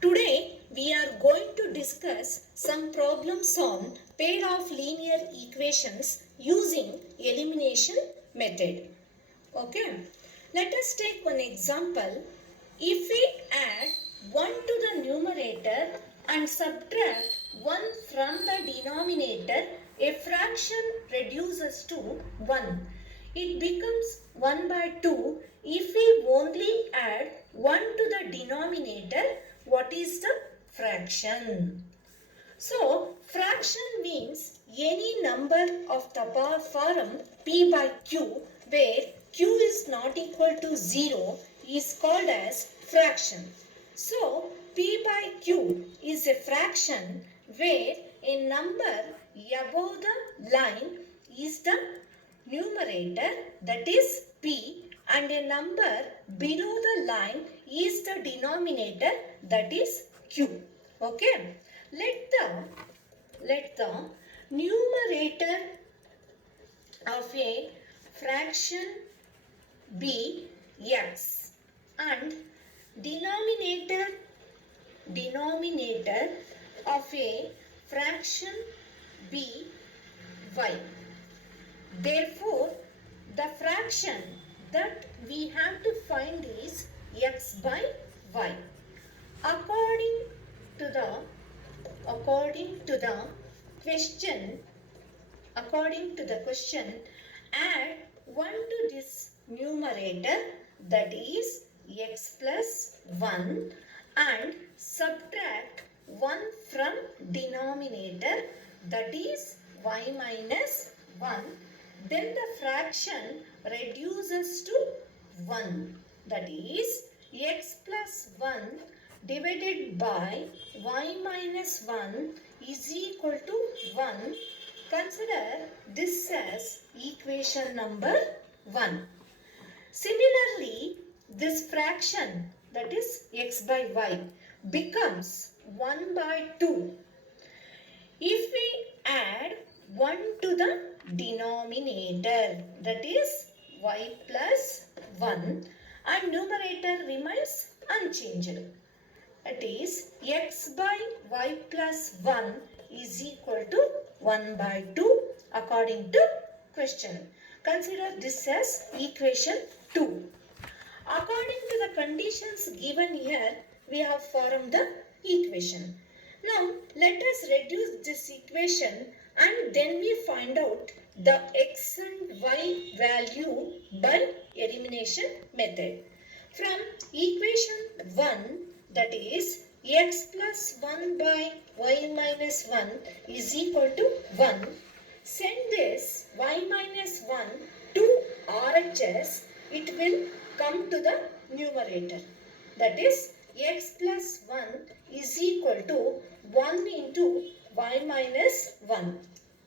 Today we are going to discuss some problems on pair of linear equations using elimination method. Okay. Let us take one example. If we add 1 to the numerator and subtract 1 from the denominator, a fraction reduces to 1. It becomes 1 by 2 if we only add 1 to the denominator. What is the fraction? So, fraction means any number of the power form p by q where q is not equal to 0 is called as fraction. So, p by q is a fraction where a number above the line is the numerator, that is p, and a number below the line is the denominator, that is q. Okay. Let the numerator of a fraction be x and denominator of a fraction be y. Therefore, the fraction that we have to find is x by y. According to the question, add 1 to this numerator, that is x plus 1, and subtract 1 from denominator, that is y minus 1. Then the fraction reduces to 1, that is x plus 1 divided by y minus 1 is equal to 1. Consider this as equation number 1. Similarly, this fraction, that is x by y, becomes 1 by 2 if we add 1 to the denominator, that is y plus 1, and numerator remains unchanged. That is x by y plus 1 is equal to 1 by 2 according to question. Consider this as equation 2. According to the conditions given here, we have formed the equation. Now, let us reduce this equation and then we find out the x and y value by elimination method. From equation 1, that is x plus 1 by y minus 1 is equal to 1. Send this y minus 1 to RHS, it will come to the numerator. That is x plus 1 is equal to 1 into y minus 1.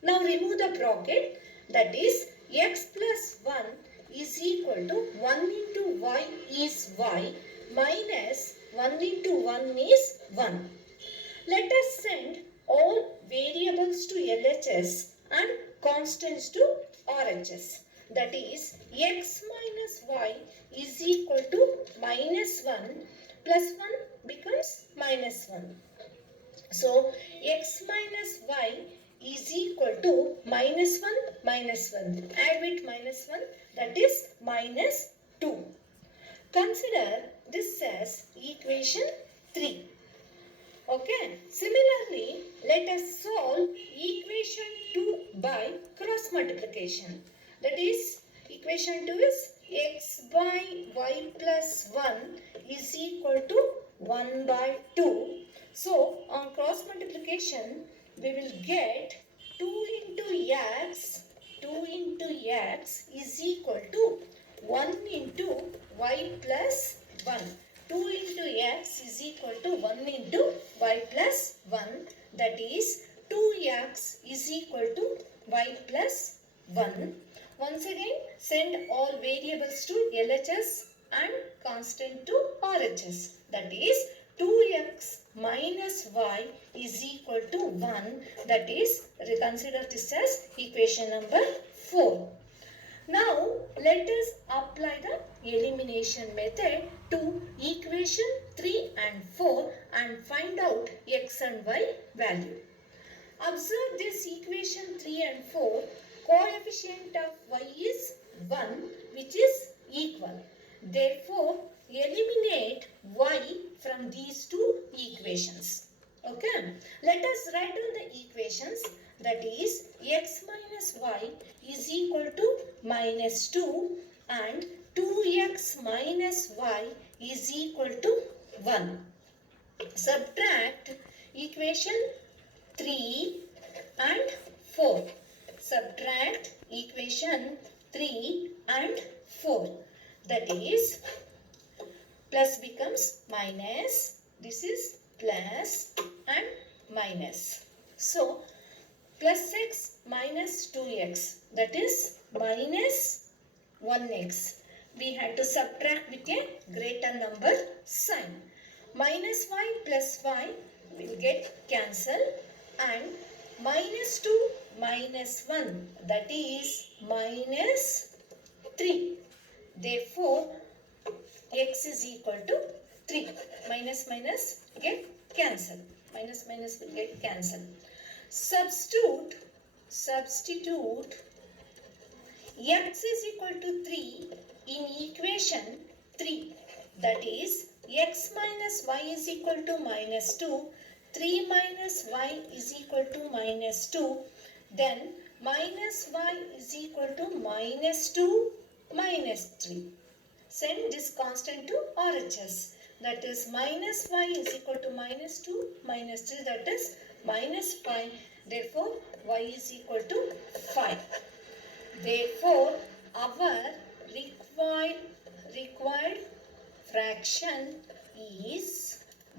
Now remove the bracket, that is x plus 1 is equal to 1 into y is y minus 1 into 1 is 1. Let us send all variables to LHS and constants to RHS. That is x minus y is equal to minus 1 plus 1 becomes minus 1. So, x minus y is equal to minus 1 minus 1. Add with minus 1, that is minus 2. Consider this as equation 3. Okay. Similarly, let us solve equation 2 by cross multiplication. That is, equation 2 is x by y plus 1 is equal to 1 by 2. So, on cross multiplication, we will get 2 into x is equal to 1 into y plus 1. 2 into x is equal to 1 into y plus 1. That is 2x is equal to y plus 1. Once again, send all variables to LHS and constant to RHS. That is 2x minus y is equal to 1. That is, consider this as equation number 4. Now, let us apply the elimination method to equation 3 and 4 and and find out x and y value. Observe this equation 3 and 4. Coefficient of y is 1, which is equal. Therefore, eliminate y from these two equations. Okay. Let us write down the equations. That is x minus y is equal to minus 2 and 2x minus y is equal to 1. Subtract equation 3 and 4. Subtract equation 3 and 4. That is plus becomes minus. This is plus and minus. So plus x minus 2x, that is minus 1x. We had to subtract with a greater number sign. Minus y plus y will get cancelled, and minus 2 minus 1, that is minus 3. Therefore, x is equal to 3. Minus minus get cancelled. Minus minus will get cancelled. Substitute x is equal to 3 in equation 3. That is x minus y is equal to minus 2. 3 minus y is equal to minus 2. Then minus y is equal to minus 2 minus 3. Send this constant to RHS. That is minus y is equal to minus 2 minus 3, that is minus 5. Therefore, y is equal to 5. Therefore, our required fraction is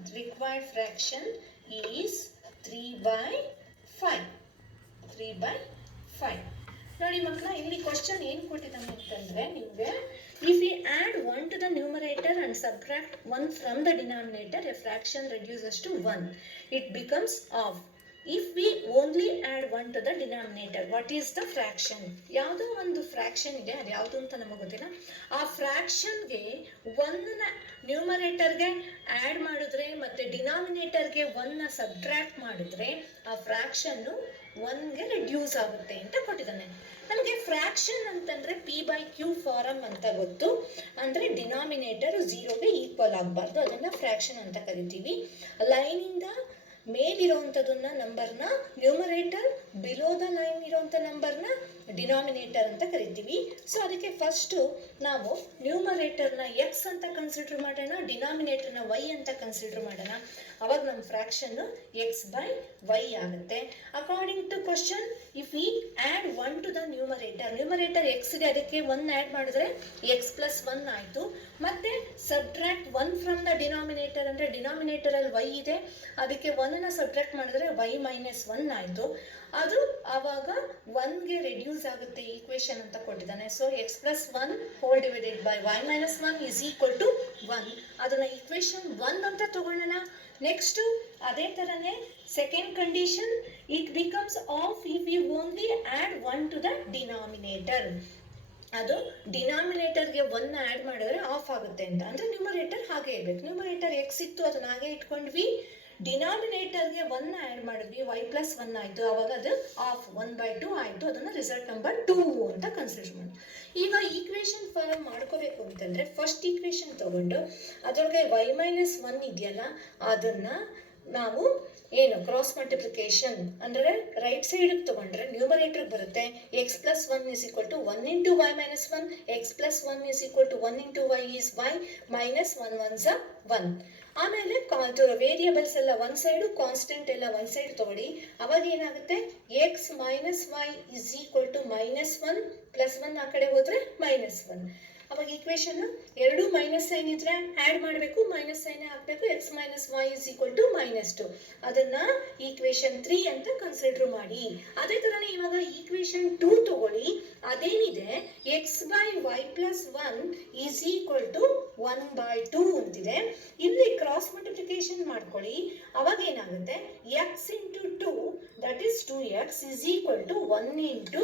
3 by 5. 3 by 5. ನೋಡಿ ಮಕ್ಕಳ, ಇಲ್ಲಿ question ಏನು ಕೊಟ್ಟಿದ್ದಾನೆ ಅಂತಂದ್ರೆ ನಿಮಗೆ, if we add 1 to the numerator and subtract 1 from the denominator, a fraction reduces to 1. It becomes half. If we only add 1 to the denominator, what is the fraction? ಯಾವುದೋ ಒಂದು fraction ಇದೆ, ಅದು ಯಾವುದು ಅಂತ ನಮಗೆ ಗೊತ್ತಿಲ್ಲ. ಆ ಫ್ರಾಕ್ಷನ್ಗೆ 1ನ ನ್ಯೂಮರೇಟರ್ಗೆ ಆ್ಯಡ್ ಮಾಡಿದ್ರೆ ಮತ್ತು ಡಿನಾಮಿನೇಟರ್ಗೆ 1ನ ಸಬ್ಟ್ರಾಕ್ಟ್ ಮಾಡಿದ್ರೆ ಆ ಫ್ರಾಕ್ಷನ್ನು 1ಗೆ ರೆಡ್ಯೂಸ್ ಆಗುತ್ತೆ ಅಂತ ಕೊಟ್ಟಿದ್ದಾನೆ. ನಮಗೆ ಫ್ರಾಕ್ಷನ್ ಅಂತಂದರೆ P/Q ಫಾರಮ್ ಅಂತ ಗೊತ್ತು. ಅಂದರೆ ಡಿನಾಮಿನೇಟರ್ 0ಗೆ ಈಕ್ವಲ್ ಆಗಬಾರ್ದು, ಅದನ್ನು ಫ್ರಾಕ್ಷನ್ ಅಂತ ಕರಿತೀವಿ. ಲೈನಿಂದ ಮೇಲಿರೋವಂಥದ್ದನ್ನ ನಂಬರ್ನ ನ್ಯೂಮರೇಟರ್, ಬಿಲೋ ದ ಲೈನ್ ಇರೋವಂಥ ನಂಬರ್ನ ಡಿನಾಮಿನೇಟರ್ ಅಂತ ಕರಿತೀವಿ. ಸೊ ಅದಕ್ಕೆ ಫಸ್ಟು ನಾವು ನ್ಯೂಮರೇಟರ್ನ ಎಕ್ಸ್ ಅಂತ ಕನ್ಸಿಡರ್ ಮಾಡೋಣ, ಡಿನಾಮಿನೇಟರ್ನ ವೈ ಅಂತ ಕನ್ಸಿಡರ್ ಮಾಡೋಣ. ಅವಾಗ ನಮ್ಮ ಫ್ರಾಕ್ಷನ್ನು x/y ಆಗುತ್ತೆ. According to question, if we add 1 to the numerator x ಇದೆ, ಅದಕ್ಕೆ 1 ಆ್ಯಡ್ ಮಾಡಿದ್ರೆ x+1 ಆಯಿತು. ಮತ್ತು ಸಬ್ಟ್ರಾಕ್ಟ್ 1 ಫ್ರಮ್ ದ ಡಿನಾಮಿನೇಟರ್, ಅಂದರೆ ಡಿನಾಮಿನೇಟರಲ್ಲಿ y ಇದೆ, ಅದಕ್ಕೆ 1ನ ಸಬ್ಟ್ರಾಕ್ಟ್ ಮಾಡಿದ್ರೆ y-1 ಆಯಿತು. ಅದು ಆವಾಗ 1ಗೆ ರೆಡ್ಯೂಸ್ ಆಗುತ್ತೆ ಈಕ್ವೇಷನ್ ಅಂತ ಕೊಟ್ಟಿದ್ದಾನೆ. So x+1 whole divided by y-1 is equal to 1. ಅದನ್ನು ಈಕ್ವೇಷನ್ 1 ಅಂತ ತಗೊಳ್ಳೋಣ. ನೆಕ್ಸ್ಟು ಅದೇ ಥರನೇ second condition, it becomes half if you only add 1 to the denominator. ಅದು ಡಿನಾಮಿನೇಟರ್ಗೆ 1ನ ಆ್ಯಡ್ ಮಾಡಿದ್ರೆ ಆಫ್ ಆಗುತ್ತೆ ಅಂತ, ಅಂದರೆ ನ್ಯೂಮರೇಟರ್ ಹಾಗೆ ಇರಬೇಕು. ನ್ಯೂಮರೇಟರ್ ಎಕ್ಸ್ ಇತ್ತು, ಅದನ್ನ ಹಾಗೆ ಇಟ್ಕೊಂಡ್ವಿ. ಡಿನಾಮಿನೇಟರ್ಗೆ 1ನ ಆ್ಯಡ್ ಮಾಡಿದ್ವಿ, y+1 ಆಯಿತು. ಆವಾಗ ಅದು ಆಫ್ 1/2 ಆಯಿತು. ಅದನ್ನು ರಿಸಲ್ಟ್ ನಂಬರ್ 2 ಅಂತ ಕನ್ಸಿಡರ್ ಮಾಡಿ. ಈಗ ಈಕ್ವೇಷನ್ ಫಾರ್ಮ್ ಮಾಡ್ಕೋಬೇಕು ಅಂತಂದರೆ ಫಸ್ಟ್ ಈಕ್ವೇಷನ್ ತೊಗೊಂಡು ಅದರೊಳಗೆ y-1 ಇದೆಯಲ್ಲ, ಅದನ್ನು ನಾವು ಏನು ಕ್ರಾಸ್ ಮಲ್ಟಿಪ್ಲಿಕೇಶನ್ ಅಂದರೆ ರೈಟ್ ಸೈಡಿಗೆ ತೊಗೊಂಡ್ರೆ ನ್ಯೂಮರೇಟರ್ಗೆ ಬರುತ್ತೆ. x+1 is equal to 1 into y-1, x+1 is equal to 1 into y is y, -1 1 1. ಆಮೇಲೆ ವೇರಿಯಬಲ್ಸ್ ಎಲ್ಲ ಒಂದು ಸೈಡು, ಕಾನ್ಸ್ಟೆಂಟ್ ಎಲ್ಲ ಒಂದು ಸೈಡ್ ತೊಗೊಳ್ಳಿ. ಅವಾಗ ಏನಾಗುತ್ತೆ, x minus y is equal to -1 +1 ಆ ಕಡೆ ಹೋದರೆ -1. ಅವಾಗ ಈಕ್ವೇಷನ್ ಎರಡು ಮೈನಸ್ ಸೈನ್ ಇದ್ರೆ ಆ್ಯಡ್ ಮಾಡಬೇಕು, ಮೈನಸ್ ಸೈನ್ ಹಾಕಬೇಕು. x minus y is equal to -2. ಅದನ್ನು ಈಕ್ವೇಷನ್ 3 ಅಂತ ಕನ್ಸಿಡರ್ ಮಾಡಿ. ಅದೇ ಥರನೇ ಇವಾಗ ಈಕ್ವೇಷನ್ 2 ತಗೊಳ್ಳಿ. ಅದೇನಿದೆ, x/y+1 ಈಸ್ ಈಕ್ವಲ್ ಟು 1/2 ಅಂತಿದೆ. ಇಲ್ಲಿ ಕ್ರಾಸ್ ಮಲ್ಟಿಪ್ಲಿಕೇಶನ್ ಮಾಡ್ಕೊಳ್ಳಿ. ಅವಾಗ ಏನಾಗುತ್ತೆ, x into 2 that is 2x is equal to 1 into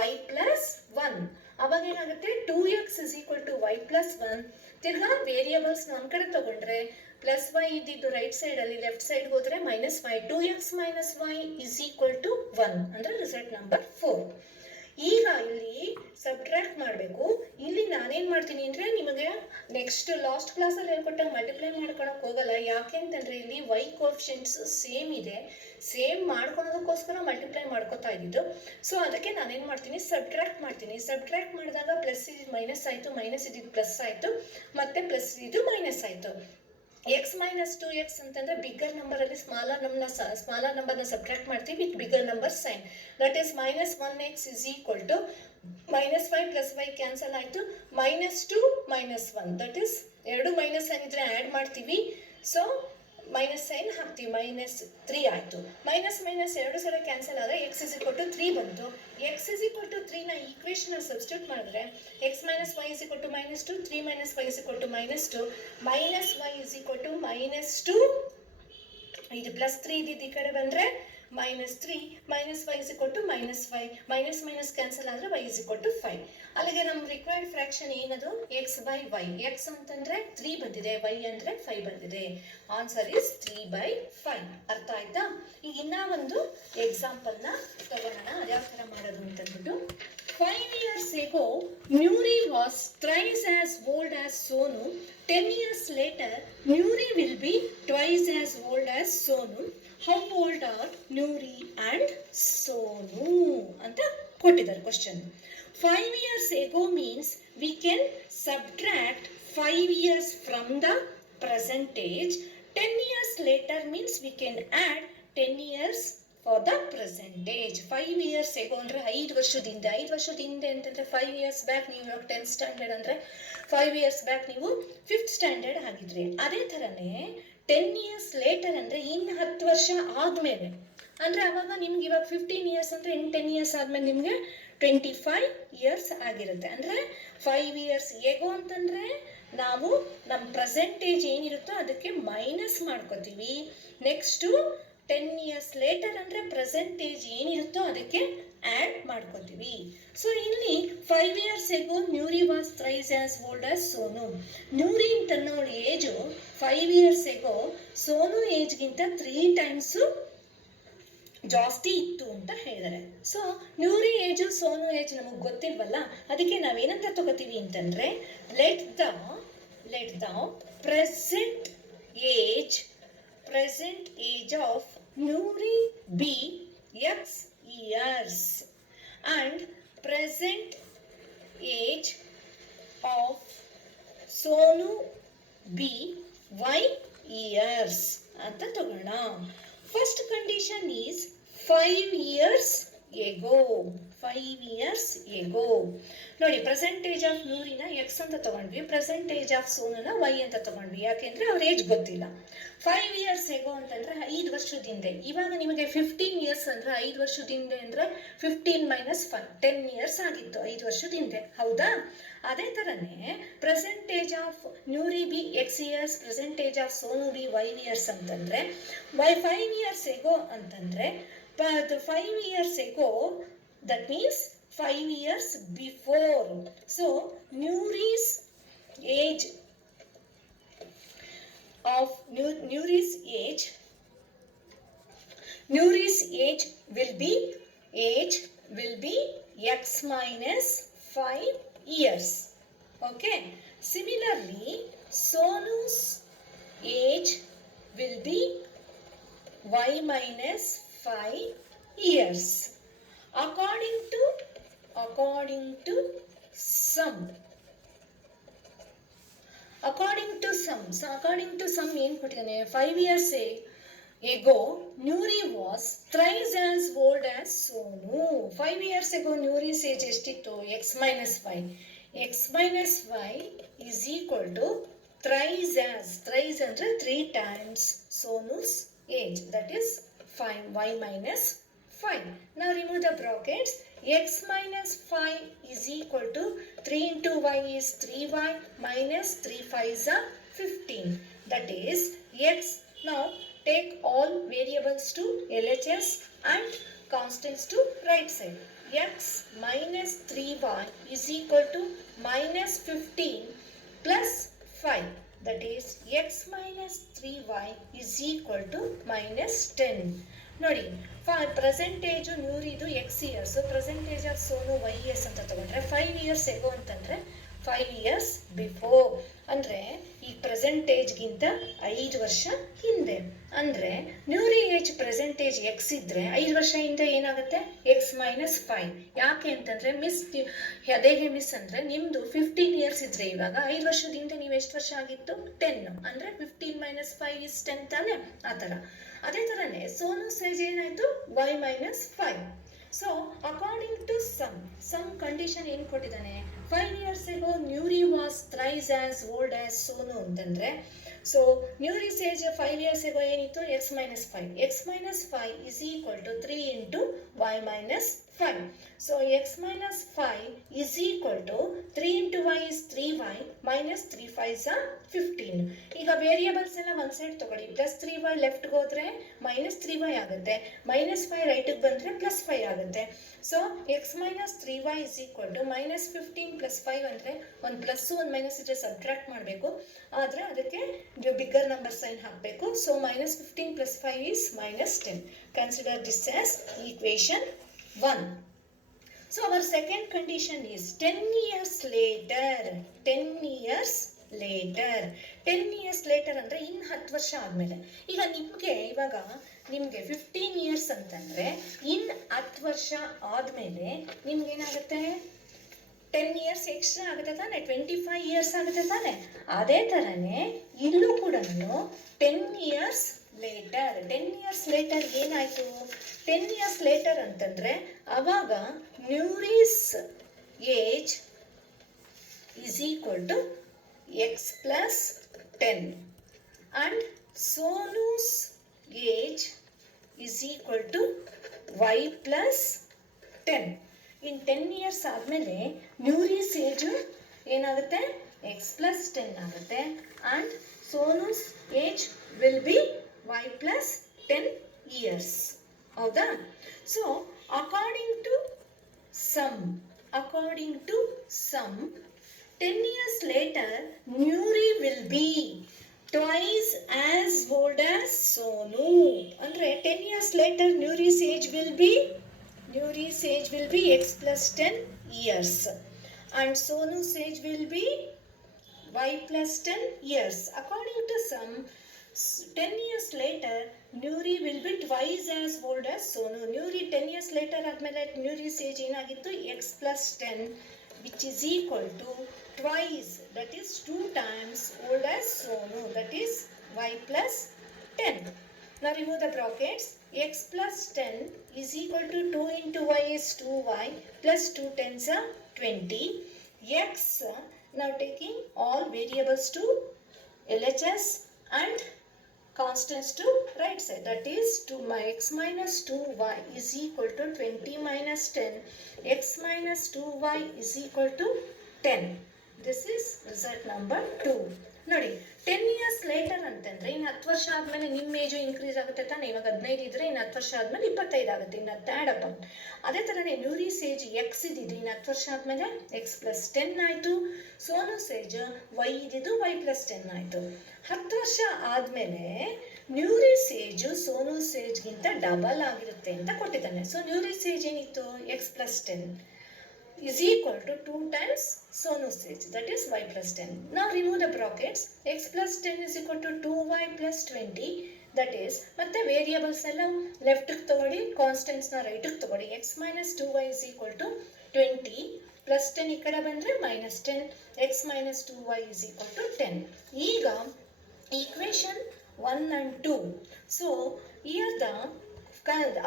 y+1. ಅವಾಗ ಏನಾಗುತ್ತೆ, 2x is equal to y+1. ತಿರ್ಗಾ ವೇರಿಯಬಲ್ಸ್ ನಮ್ಮ ಕಡೆ ತಗೊಂಡ್ರೆ ಪ್ಲಸ್ ವೈ ಇದ್ದಿದ್ದು ರೈಟ್ ಸೈಡಲ್ಲಿ ಲೆಫ್ಟ್ ಸೈಡ್ ಹೋದರೆ minus y 2x minus y is equal to 1 ಅಂದರೆ ರಿಸಲ್ಟ್ ನಂಬರ್ 4. ಈಗ ಇಲ್ಲಿ ಸಬ್ಟ್ರಾಕ್ಟ್ ಮಾಡಬೇಕು. ಇಲ್ಲಿ ನಾನೇನು ಮಾಡ್ತೀನಿ ಅಂದರೆ ನಿಮಗೆ ನೆಕ್ಸ್ಟ್ ಲಾಸ್ಟ್ ಕ್ಲಾಸಲ್ಲಿ ಹೇಳ್ಕೊಟ್ಟಾಗ ಮಲ್ಟಿಪ್ಲೈ ಮಾಡ್ಕೊಳಕ್ಕೆ ಹೋಗಲ್ಲ. ಯಾಕೆ ಅಂತಂದರೆ ಇಲ್ಲಿ ವೈ ಕೋಫಿಷಿಯಂಟ್ಸ್ ಸೇಮ್ ಇದೆ, ಸೇಮ್ ಮಾಡ್ಕೊಳೋದಕ್ಕೋಸ್ಕರ ಮಲ್ಟಿಪ್ಲೈ ಮಾಡ್ಕೊತಾ ಇದ್ದಿದ್ದು. ಸೊ ಅದಕ್ಕೆ ನಾನೇನು ಮಾಡ್ತೀನಿ, ಸಬ್ಟ್ರಾಕ್ಟ್ ಮಾಡ್ತೀನಿ. ಸಬ್ಟ್ರಾಕ್ಟ್ ಮಾಡಿದಾಗ ಪ್ಲಸ್ ಇದು ಮೈನಸ್ ಆಯಿತು, ಮೈನಸ್ ಇದ್ದಿದ್ದು ಪ್ಲಸ್ ಆಯಿತು, ಮತ್ತೆ ಪ್ಲಸ್ ಇದು ಮೈನಸ್ ಆಯಿತು. ಎಕ್ಸ್ ಮೈನಸ್ 2x ಅಂತಂದರೆ ಬಿಗ್ಗರ್ ನಂಬರಲ್ಲಿ ಸ್ಮಾಲರ್ ನಂಬರ್ನ ಸಬ್ಟ್ರಾಕ್ಟ್ ಮಾಡ್ತೀವಿ with bigger number sign. That is minus 1x is equal to minus 5 plus 5 cancel ಆಯಿತು, ಮೈನಸ್ 2 ಮೈನಸ್ 1. ದಟ್ ಈಸ್ ಎರಡು ಮೈನಸ್ ಸೈನ್ ಇದ್ರೆ ಆ್ಯಡ್ ಮಾಡ್ತೀವಿ. ಸೊ ಮೈನಸ್ ಸೈನ್ ಹಾಕ್ತೀವಿ, ಮೈನಸ್ 3 ಆಯಿತು. ಮೈನಸ್ ಮೈನಸ್ ಎರಡು ಸಲ ಕ್ಯಾನ್ಸಲ್ ಆದರೆ ಎಕ್ಸ್ ಇಸ್ ಈಕ್ವಲ್ ಟು 3 ಬಂತು. ಎಕ್ಸ್ ಇಸ್ ಈಕ್ವಲ್ ಟು 3ನ ಈಕ್ವೇಷನ್ ಸಬ್ಸ್ಟಿಟ್ಯೂಟ್ ಮಾಡಿದ್ರೆ x minus y is equal to minus 2, 3 minus y is equal to minus 2, minus y is equal to minus 2. ಇದು plus 3 ಇದ್ದಿದ್ದು ಈ ಕಡೆ ಬಂದರೆ minus 3, minus y is equal to minus 5, minus minus cancel ಆದರೆ y is equal to 5. ಅಲ್ಲಿಗೆ ನಮ್ಮ required fraction ಏನದು, x by y. X ಅಂತಂದರೆ 3 ಬಂದಿದೆ, ವೈ ಅಂದರೆ 5 ಬಂದಿದೆ. Answer is 3/5. ಅರ್ಥ ಆಯ್ತಾ? ಈಗ ಇನ್ನೂ ಒಂದು ಎಕ್ಸಾಂಪಲ್ನ ತಗೊಳ್ಳೋಣ, ಅದ್ಯಾವ ಥರ ಮಾಡೋದು ಅಂತಂದ್ಬಿಟ್ಟು. 5 years ago, Nuri was thrice as old as Sonu. 10 years later, Nuri will be twice as old as Sonu. How old are Nuri and Sonu? ಅಂತ ಕೊಟ್ಟಿದ್ದಾರೆ question. 5 years ago means we can subtract 5 years from the present age. 10 years later means we can add 10 years for the present age. 5 years ago ಅಂದರೆ 5 ವರ್ಷದ ಹಿಂದೆ. 5 ವರ್ಷದ ಹಿಂದೆ ಅಂತಂದರೆ 5 years back ನೀವು ಇವಾಗ 10th ಸ್ಟ್ಯಾಂಡರ್ಡ್ ಅಂದರೆ 5 years ಬ್ಯಾಕ್ ನೀವು 5th ಸ್ಟ್ಯಾಂಡರ್ಡ್ ಆಗಿದ್ರಿ. ಅದೇ ಥರನೇ 10 years later ಅಂದರೆ ಇನ್ನು 10 ವರ್ಷ ಆದಮೇಲೆ, ಅಂದರೆ ಅವಾಗ ನಿಮ್ಗೆ ಇವಾಗ 15 years ಅಂದರೆ ಇನ್ನು 10 years ಆದಮೇಲೆ ನಿಮಗೆ 25 years ಆಗಿರುತ್ತೆ. ಅಂದರೆ 5 years ago ಅಂತಂದರೆ ನಾವು ನಮ್ಮ ಪ್ರೆಸೆಂಟ್ ಏಜ್ ಏನಿರುತ್ತೋ ಅದಕ್ಕೆ ಮೈನಸ್ ಮಾಡ್ಕೋತೀವಿ. ನೆಕ್ಸ್ಟು 10 years later ಅಂದರೆ ಪ್ರೆಸೆಂಟ್ ಏಜ್ ಏನಿರುತ್ತೋ ಅದಕ್ಕೆ ಆ್ಯಡ್ ಮಾಡ್ಕೋತೀವಿ. ಸೊ ಇಲ್ಲಿ 5 years ago Nuri was thrice as old as Sonu. Nuri ಅಂತನ್ನೋಳ ಏಜು 5 years ago ಸೋನು ಏಜ್ಗಿಂತ 3 times ಜಾಸ್ತಿ ಇತ್ತು ಅಂತ ಹೇಳಿದ್ದಾರೆ. So Nuri age Sonu age ನಮಗೆ ಗೊತ್ತಿಲ್ವಲ್ಲ, ಅದಕ್ಕೆ ನಾವೇನಂತ ತಗೋತೀವಿ ಅಂತಂದರೆ let the present age of Nuri be x years and present age of Sonu be y years ಅಂತ ತಗೋಣ. First condition is 5 years ago. 5 years ago ನೋಡಿ, ಪ್ರೆಸೆಂಟೇಜ್ ಆಫ್ ನ್ಯೂರಿನ ಎಕ್ಸ್ ಅಂತ ತಗೊಂಡ್ವಿ, ಪ್ರೆಸೆಂಟೇಜ್ ಆಫ್ ಸೋನುನ ವೈ ಅಂತ ತಗೊಂಡ್ವಿ. ಯಾಕೆಂದರೆ ಅವ್ರ ಏಜ್ ಗೊತ್ತಿಲ್ಲ. 5 years ago ಅಂತಂದರೆ 5 ವರ್ಷದ ಹಿಂದೆ. ಇವಾಗ ನಿಮಗೆ 15 years ಅಂದರೆ 5 ವರ್ಷದ ಹಿಂದೆ ಅಂದರೆ 15 ಮೈನಸ್ 5 10 years ಆಗಿತ್ತು 5 ವರ್ಷದ ಹಿಂದೆ, ಹೌದಾ? ಅದೇ ಥರನೇ present age of Nuri be x years, present age of Sonu be y years ಅಂತಂದರೆ 5 years ago ಅಂತಂದರೆ 5 years ago, that means 5 years before. So Nuri's age will be x minus 5 years. Okay. Similarly, Sonu's age will be y minus 5 years. According to some ಏನು ಕೊಟ್ಟಿದ್ದಾನೆ, 5 years ago Nuri was thrice as old as Sonu. 5 years ago Nuri's age ಎಷ್ಟಿತ್ತು, x minus 5. x minus 5 is equal to thrice ಅಂದರೆ 3 times Sonu's age, that is 5 y minus 5. Now remove the brackets. X minus 5 is equal to 3 into y is 3y minus 3 5s are 15. That is x. Now take all variables to LHS and constants to right side. X minus 3y is equal to minus 15 plus 5. that is x minus 3y is equal to minus 10. ನೋಡಿ present age ನೂರಿದು x years, present age of Sonu y years ಅಂತ ತಗೊಂಡ್ರೆ 5 years ago ಅಂತಂದರೆ 5 years before, ಅಂದರೆ ಈ ಪ್ರೆಸೆಂಟೇಜ್ಗಿಂತ 5 ವರ್ಷ ಹಿಂದೆ. ಅಂದರೆ ನ್ಯೂರಿ ಏಜ್ ಪ್ರೆಸೆಂಟೇಜ್ ಎಕ್ಸ್ ಇದ್ದರೆ 5 ವರ್ಷ ಹಿಂದೆ ಏನಾಗುತ್ತೆ ಎಕ್ಸ್ ಮೈನಸ್ 5. ಯಾಕೆ ಅಂತಂದರೆ ಅದೇಗೆ ಮಿಸ್ ಅಂದರೆ ನಿಮ್ಮದು 15 years ಇದ್ದರೆ ಇವಾಗ 5 ವರ್ಷದ ಹಿಂದೆ ನೀವು ಎಷ್ಟು ವರ್ಷ ಆಗಿತ್ತು 10, ಅಂದರೆ 15 minus 5 is 10 ತಾನೆ, ಆ ಥರ. ಅದೇ ಥರನೇ ಸೋನು ಸೇಜ್ ಏನಾಯಿತು y minus 5. So according to sum condition ಏನು ಕೊಟ್ಟಿದ್ದಾನೆ, 5 years ago Nuri was thrice as old as Sonu ಅಂತಂದರೆ, so Nuri age 5 years ago ಏನಿತ್ತು x minus 5. X minus 5 is equal to 3 into y minus 5. So x minus 5 is equal to 3 into y is 3y minus 3 5s are 15. ಈಗ variables ಎಲ್ಲ ಒಂದು side ತಗೊಳ್ಳಿ, plus 3y ಲೆಫ್ಟ್ಗೆ ಹೋದರೆ minus 3y ಆಗುತ್ತೆ, minus 5 ರೈಟಿಗೆ ಬಂದರೆ plus 5 ಆಗುತ್ತೆ. So X minus 3y is equal to minus 15 plus 5 ಅಂದರೆ ಒಂದು ಪ್ಲಸ್ಸು ಒಂದು ಮೈನಸ್ ಇದ್ರೆ ಸಬ್ಟ್ರಾಕ್ಟ್ ಮಾಡಬೇಕು, ಆದರೆ ಅದಕ್ಕೆ ಬಿಗ್ಗರ್ ನಂಬರ್ ಸೈನ್ ಹಾಕಬೇಕು. So minus 15 plus 5 is minus 10. Consider this as equation 1. So our second condition is 10 years later. 10 years later. 10 years later ಅಂದರೆ ಇನ್ನು 10 ವರ್ಷ ಆದಮೇಲೆ. ಈಗ ಇವಾಗ ನಿಮಗೆ 15 years ಅಂತಂದರೆ ಇನ್ನು 10 ವರ್ಷ ಆದಮೇಲೆ ನಿಮ್ಗೇನಾಗುತ್ತೆ 10 years ಎಕ್ಸ್ಟ್ರಾ ಆಗುತ್ತೆ ತಾನೆ, 25 years ಆಗುತ್ತೆ ತಾನೆ. ಅದೇ ಥರನೇ ಇಲ್ಲೂ ಕೂಡ 10 years ಲೇಟರ್. 10 years ಲೇಟರ್ ಏನಾಯಿತು, 10 years ಲೇಟರ್ ಅಂತಂದರೆ ಅವಾಗ Nuri's age is equal to x plus 10 and Sonu's age is equal to y plus 10. In 10 years ಆದಮೇಲೆ ನ್ಯೂರೀಸ್ ಏಜು ಏನಾಗುತ್ತೆ ಎಕ್ಸ್ ಪ್ಲಸ್ 10 ಆಗುತ್ತೆ and Sonu's age will be y plus 10 years. ಹೌದಾ? So according to sum 10 years later Nuri will be twice as old as Sonu. ಅಂದರೆ 10 years later Nuri's age will be x plus 10 years and Sonu's age will be y plus 10 years. According to some, 10 years later Nuri will be twice as old as Sonu. Nuri 10 years later admele Nuri's age ಏನಾಗಿತ್ತು x plus 10, which is equal to twice, that is 2 times old as Sonu, that is y plus 10. Now remove the brackets. X plus 10 is equal to 2 into y is 2y plus 2 tens are 20. X, now taking all variables to LHS and constants to right side, that is 2 x minus 2y is equal to 20 minus 10. X minus 2y is equal to 10. This is result number 2. ನೋಡಿ 10 years later ಅಂತಂದರೆ ಇನ್ನು 10 ವರ್ಷ ಆದಮೇಲೆ ನಿಮ್ಮ age increase ಆಗುತ್ತೆ ತಾನೆ. ಇವಾಗ 15 ಇದ್ದರೆ ಇನ್ನು 10 ವರ್ಷ ಆದಮೇಲೆ 25 ಆಗುತ್ತೆ, ಇನ್ನು ಆ್ಯಡ್ ಅಪ್. ಅದೇ ಥರನೇ ನ್ಯೂರಿಸ್ ಏಜ್ ಎಕ್ಸ್ ಇದ್ದಿದ್ದು ಇನ್ನು 10 ವರ್ಷ ಆದಮೇಲೆ ಎಕ್ಸ್ ಪ್ಲಸ್ 10 ಆಯಿತು. ಸೋನೂಸ್ ಏಜ್ ವೈ ಇದ್ದಿದ್ದು ವೈ ಪ್ಲಸ್ 10 ಆಯಿತು. 10 ವರ್ಷ ಆದಮೇಲೆ ನ್ಯೂರಿಸ್ ಏಜು ಸೋನೂಸ್ ಏಜ್ಗಿಂತ ಡಬಲ್ ಆಗಿರುತ್ತೆ ಅಂತ ಕೊಟ್ಟಿದ್ದಾನೆ. ಸೊ ನ್ಯೂರಿಸ್ ಏಜ್ ಏನಿತ್ತು X plus 10 is equal to 2 times Sonu's age, that is y plus 10. Now remove the brackets. X plus 10 is equal to 2y plus 20, that is ಮತ್ತೆ variables ಎಲ್ಲ ಲೆಫ್ಟಿಗೆ ತಗೊಳ್ಳಿ, ಕಾನ್ಸ್ಟೆಂಟ್ಸ್ನ ರೈಟಿಗೆ ತಗೊಳ್ಳಿ. x minus 2y is equal to 20 plus 10 ಈ ಕಡೆ ಬಂದರೆ minus 10, x minus 2y is equal to 10. ಈಗ equation 1 and 2. So here the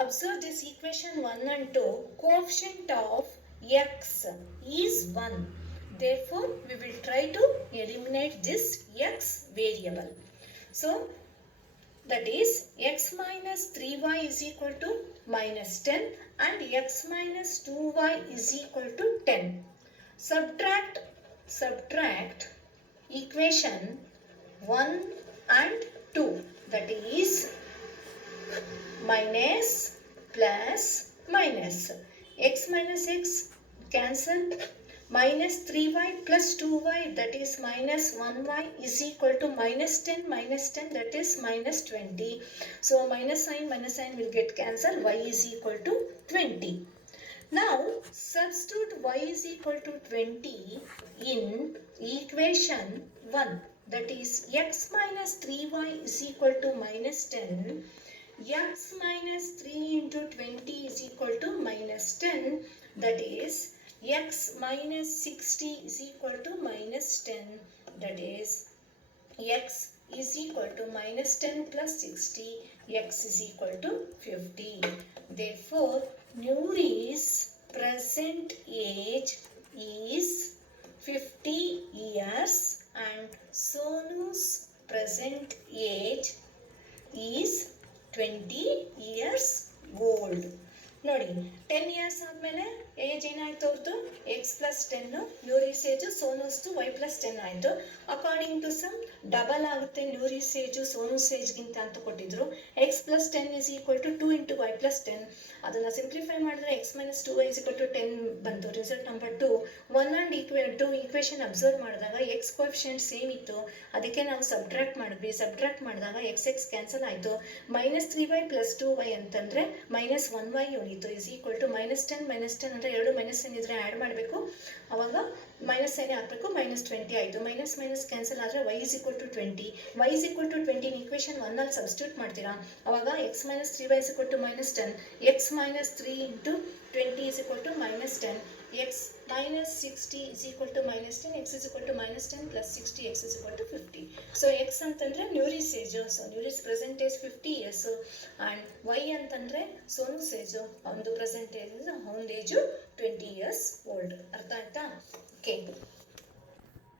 observe this equation 1 and 2, coefficient of x is 1. Therefore, we will try to eliminate this x variable. So, that is x minus 3y is equal to minus 10 and x minus 2y is equal to 10. Subtract equation 1 and 2. That is minus plus minus. X minus x cancel, minus 3y plus 2y that is minus 1y is equal to minus 10 that is minus 20. So minus sign will get cancelled. Y is equal to 20. Now substitute y is equal to 20 in equation 1, that is x minus 3y is equal to minus 10. X minus 3 into 20 is equal to minus 10, that is x minus 60 is equal to minus 10, that is x is equal to minus 10 plus 60, x is equal to 50. Therefore, Nuri's present age is 50 years and Sonu's present age is 20 years old. ನೋಡಿ 10 years ಆದಮೇಲೆ age ಏನಾಯ್ತು ಅವ್ರದ್ದು x plus 10, Nuri's age ಸೋನೂಸ್ದು y plus 10 ಆಯಿತು. According to some double ಆಗುತ್ತೆ ನ್ಯೂರಿಸ್ age ಸೋನೂಸ್ ಏಜ್ಗಿಂತ ಅಂತ ಕೊಟ್ಟಿದ್ರು. X plus 10 is equal to 2 into y plus 10. ಅದನ್ನು ಸಿಂಪ್ಲಿಫೈ ಮಾಡಿದ್ರೆ ಎಕ್ಸ್ ಮೈನಸ್ 2ವೈ ಇಸ್ ಈಕ್ವಲ್ ಟು 10 ಬಂತು. Result number 2. 1 and 2 equation observe ಮಾಡಿದಾಗ ಎಕ್ಸ್ ಕೋಎಫಿಷಿಯೆಂಟ್ ಸೇಮ್ ಇತ್ತು, ಅದಕ್ಕೆ ನಾವು ಸಬ್ಟ್ರಾಕ್ಟ್ ಮಾಡಿದ್ವಿ. ಸಬ್ಟ್ರಾಕ್ಟ್ ಮಾಡಿದಾಗ ಎಕ್ಸ್ ಎಕ್ಸ್ ಕ್ಯಾನ್ಸಲ್ ಆಯಿತು. ಮೈನಸ್ 3y ಪ್ಲಸ್ 2y ಅಂತಂದರೆ minus 1y is equal to minus 10 ಅಂದರೆ ಎರಡು ಮೈನಸ್ ಸೈನ್ ಇದ್ರೆ ಆ್ಯಡ್ ಮಾಡಬೇಕು, ಅವಾಗ ಮೈನಸ್ ಸೈನ್ ಹಾಕಬೇಕು, ಮೈನಸ್ 20 ಆಯಿತು. ಮೈನಸ್ ಮೈನಸ್ ಕ್ಯಾನ್ಸಲ್ ಆದರೆ y is equal to 20. y is equal to 20 equation 1 ಅಲ್ಲಿ ಸಬ್ಸ್ಟಿಟ್ಯೂಟ್ ಮಾಡ್ತೀರಾ, ಅವಾಗ x minus 3y is equal to minus 10. x minus 3 into 20 is equal to minus 10. x minus 60 is equal to minus 10. x is equal to minus 10 plus 60, x is equal to 50. So x ಅಂತಂದ್ರೆ Nuri's age, so Nuri's present age 50 years and y ಅಂತಂದರೆ Sonu's age, ಒಂದು present age ಅವನ age 20 years old. ಅರ್ಥ ಆಯ್ತಾ? Okay.